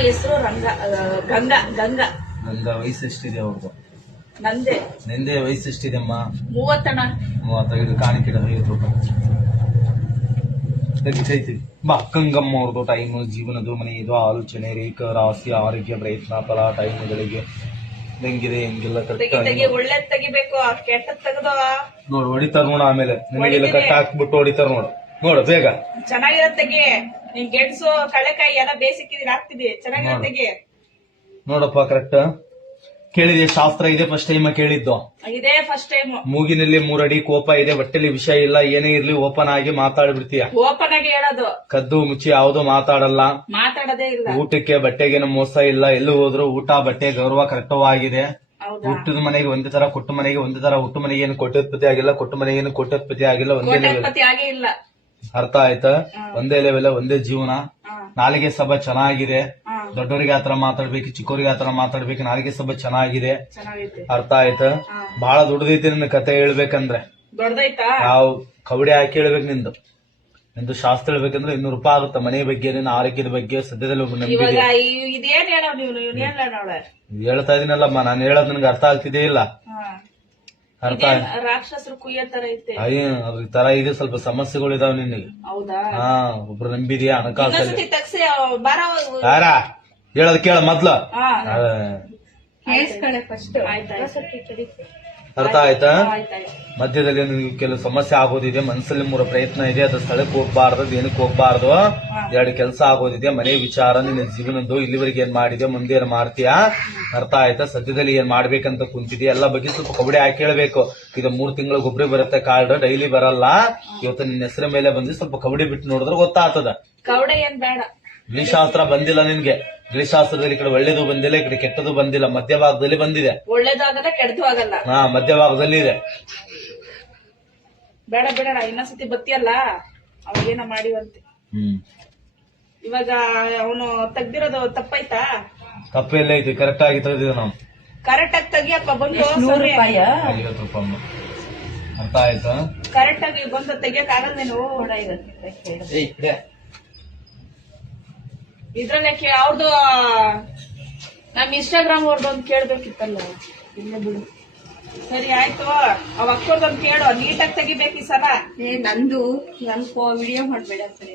ಹೆಸರು ರಂಗ ಗಂಗ ಗಂಗ. ಗಂಗಾ ವಯಸ್ಸು ಎಷ್ಟಿದೆ ಅವ್ರದ್ದು ನಂದೆ. ನಿಂದೆ ವಯಸ್ಸು ಎಷ್ಟಿದೆ ಅಮ್ಮ ಮೂವತ್ತಣ ಮೂವತ್ತೈದು ಕಾಣಿಕೆ ಐವತ್ತು ರೂಪಾಯಿ ತೆಗಿತೈತಿ ಬಾ ಗಂಗಮ್ಮ ಅವ್ರದ್ದು ಟೈಮ್ ಜೀವನದು ಮನೆಯದು ಆಲೋಚನೆ ರೇಖ ರಾಶಿ ಆರೋಗ್ಯ ಪ್ರಯತ್ನ ಫಲ ಟೈಮ್ಗಳಿಗೆ ಹೆಂಗಿದೆ ಹೆಂಗಿಲ್ಲ ತೆಗಿ ಒಳ್ಳೇದ್ ತೆಗಿಬೇಕು. ಕೆಟ್ಟದ್ ತೆಗ್ದು ನೋಡು ಹೊಡಿತಾರ ನೋಡ ಆಮೇಲೆ. ನಿಮಗೆಲ್ಲ. ಕಟ್ ಹಾಕ್ಬಿಟ್ಟು ಹೊಡಿತಾರ ನೋಡು. ನೋಡು ಬೇಗ. ಚೆನ್ನಾಗಿರೋ ತೆಗಿ ನಿನ್ ಗೆಣಸು ಕಳೆಕಾಯಿ ಎಲ್ಲ ಬೇಸಿಕ್ಕಿದ್ರೆ ಹಾಕ್ತಿದ್ವಿ ಚೆನ್ನಾಗಿರೋ ತೆಗಿ ನೋಡಪ್ಪ ಕರೆಕ್ಟ್ ಕೇಳಿದೆ ಶಾಸ್ತ್ರ ಇದೆ ಫಸ್ಟ್ ಟೈಮ್ ಕೇಳಿದ್ದು. ಇದೇ ಫಸ್ಟ್ ಟೈಮ್ ಮೂಗಿನಲ್ಲಿ ಮೂರಡಿ ಕೋಪ ಇದೆ ಬಟ್ಟೆಲಿ ವಿಷಯ ಇಲ್ಲ ಏನೇ ಇರ್ಲಿ ಓಪನ್ ಆಗಿ ಮಾತಾಡ್ಬಿಡ್ತೀಯ? ಓಪನ್ ಆಗಿ ಹೇಳೋದು. ಕದ್ದು ಮುಚ್ಚಿ ಯಾವ್ದು ಮಾತಾಡಲ್ಲ. ಮಾತಾಡದೇ ಇಲ್ಲ. ಊಟಕ್ಕೆ ಬಟ್ಟೆಗೆ ಮೋಸ ಇಲ್ಲ. ಎಲ್ಲಿ ಹೋದ್ರು ಊಟ ಬಟ್ಟೆ ಗೌರವ ಕರೆಕ್ಟವಾಗಿದೆ. ಹುಟ್ಟಿದ ಮನೆಗೆ ಒಂದೇ ತರ ಕೊಟ್ಟು ಮನೆಗೆ ಒಂದೇ ತರ ಹುಟ್ಟು ಮನೆಗೆ ಏನು ಕೊಟ್ಟೋತ್ಪತ್ತಿ ಆಗಿಲ್ಲ ಕೊಟ್ಟು ಮನೆಗೆ ಏನು ಕೊಟ್ಟೋತ್ಪತ್ತಿ ಆಗಿಲ್ಲ ಒಂದೇ ಇಲ್ಲ. ಅರ್ಥ ಆಯ್ತಾ? ಒಂದೇ ಲೆವೆಲ್ ಒಂದೇ ಜೀವನ. ನಾಲಿಗೆ ಸಭಾ ಚೆನ್ನಾಗಿದೆ. ದೊಡ್ಡವರಿಗೆ ಆತರ ಮಾತಾಡ್ಬೇಕು ಚಿಕ್ಕವರಿಗೆ ಆತರ ಮಾತಾಡ್ಬೇಕು ನಾಲಿಗೆ ಸಭಾ ಚೆನ್ನಾಗಿದೆ. ಅರ್ಥ ಆಯ್ತಾ. ಬಹಳ ದೊಡ್ಡದೈತಿ ನಿನ್ನ ಕತೆ ಹೇಳ್ಬೇಕಂದ್ರೆ. ನಾವು ಕವಡೆ ಹಾಕಿ ಹೇಳ್ಬೇಕು ನಿಂದು. ನಿಂದು ಶಾಸ್ತ್ರ ಹೇಳ್ಬೇಕಂದ್ರೆ ಇನ್ನೂರು ರೂಪಾಯಿ ಆಗುತ್ತೆ ಮನೆ ಬಗ್ಗೆ ನಿನ್ನ ಆರೋಗ್ಯದ ಬಗ್ಗೆ ಸದ್ಯದಲ್ಲಿ ಒಬ್ಬ ಹೇಳ್ತಾ ಇದೀನಲ್ಲಮ್ಮ ನಾನು ಹೇಳೋದ್ ನನ್ಗೆ ಅರ್ಥ ಆಗ್ತಿದೇ ಇಲ್ಲ. ಅರ್ಥ ರಾಕ್ಷಸರು ಕುಯ್ಯೋ ತರ ಐತೆ. ಅಯ್ಯ ಅದ್ರ ತರ ಇದೆ ಸ್ವಲ್ಪ ಸಮಸ್ಯೆಗಳು ಇದಾವ ನಿನಗೆ. ಹೌದಾ? ಹಾ ಒಬ್ರು ನಂಬಿದ್ಯಾ ಹಣಕಾಸಲ್ಲಿ. ತಗ್ಸಿ ಬಾರ ಯಾರ ಹೇಳದ್ ಕೇಳ ಮೊದ್ಲು. ಕೇಳಿಸ್ಕೊಳ್ಳೆ ಫಸ್ಟ್ ಆಯ್ತಾ ಅರ್ಥ ಆಯ್ತಾ. ಮಧ್ಯದಲ್ಲಿ ಏನು ಕೆಲವು ಸಮಸ್ಯೆ ಆಗೋದಿದೆ ಮನಸ್ಸಲ್ಲಿ ಮೂರು ಪ್ರಯತ್ನ ಇದೆ ಅದ್ರ ಸ್ಥಳಕ್ಕೆ ಹೋಗ್ಬಾರ್ದು ಏನಕ್ಕೆ ಹೋಗ್ಬಾರ್ದು. ಎರಡು ಕೆಲಸ ಆಗೋದಿದೆ ಮನೆ ವಿಚಾರ ನಿನ್ನ ಜೀವನದ್ದು ಇಲ್ಲಿವರೆಗೆ ಏನ್ ಮಾಡಿದೆ ಮುಂದೆ ಏನ್ ಮಾಡ್ತೀಯಾ? ಅರ್ಥ ಆಯ್ತಾ? ಸದ್ಯದಲ್ಲಿ ಏನ್ ಮಾಡ್ಬೇಕಂತ ಕುಂತಿದ್ಯಾ? ಎಲ್ಲ ಬಗ್ಗೆ ಸ್ವಲ್ಪ ಕಬಡ್ಡಿ ಹಾಕಿ ಹೇಳ್ಬೇಕು. ಇದು ಮೂರ್ ತಿಂಗಳ ಗೊಬ್ಬರ ಬರುತ್ತೆ ಕಾರ್ಡ್ ಡೈಲಿ ಬರಲ್ಲ. ಇವತ್ತು ನಿನ್ನ ಹೆಸರ ಮೇಲೆ ಬಂದು ಸ್ವಲ್ಪ ಕಬಡ್ಡಿ ಬಿಟ್ಟು ನೋಡಿದ್ರೆ ಗೊತ್ತಾಗ್ತದ. ಗಿಳಿಶಾಸ್ತ್ರ ಬಂದಿಲ್ಲ ನಿನ್ಗೆ. ಗಿಳಿಶಾಸ್ತ್ರದಲ್ಲಿ ಈ ಕಡೆ ಒಳ್ಳೇದು ಬಂದಿಲ್ಲ ಈ ಕಡೆ ಕೆಟ್ಟದು ಬಂದಿಲ್ಲ ಮಧ್ಯಭಾಗದಲ್ಲಿ ಬಂದಿದೆ. ಒಳ್ಳೇದಾಗಲ್ಲ ಕೆಟ್ಟದು ಆಗಲ್ಲ. ಹಾ ಮಧ್ಯಭಾಗದಲ್ಲಿ ಇದೆ. ಬೇಡ ಬೇಡ ಇನ್ನೊಂದ್ಸತಿ ಬತ್ತಿಯಲ್ಲ? ಅವಾಗೇನ ಮಾಡಿವಂತೆ. ಹ್ಮ್. ಇವಾಗ ಅವನು ತೆಗ್ದಿರೋದು ತಪ್ಪಾಯ್ತಾ? ತಪ್ಪೆಲ್ಲ ಐತಿ ಕರೆಕ್ಟ್ ಆಗಿ ತೆಗೆದಿದೆ ನಾವು. ಕರೆಕ್ಟ್ ಆಗಿ ತೆಗಿಯಪ್ಪ ಬಂದು ಐವತ್ತು ರೂಪಾಯಿ. ಅರ್ಥ ಆಯ್ತಾ? ಕರೆಕ್ಟ್ ಆಗಿ ಬಂದು ತೆಗಿಯಕ್ ಆಗಲ್ದೇನು ಇದ್ರಲ್ಲೇ ಕೇಳ ಅವ್ರದ್ದು ನಮ್ ಇನ್ಸ್ಟಾಗ್ರಾಮ್ ಅವ್ರದ್ದು ಒಂದು ಕೇಳ್ಬೇಕಿತ್ತಲ್ಲ. ಇಲ್ಲೇ ಬಿಡು. ಸರಿ, ಆಯ್ತು. ಅವ್ ಅಕ್ಕವ್ರದೊಂದು ಕೇಳು. ನೀಟಾಗಿ ತೆಗಿಬೇಕು ಈ ಸಲ. ಏ, ನಂದು, ನನ್ ವಿಡಿಯೋ ಮಾಡ್ಬೇಡ ಸರಿ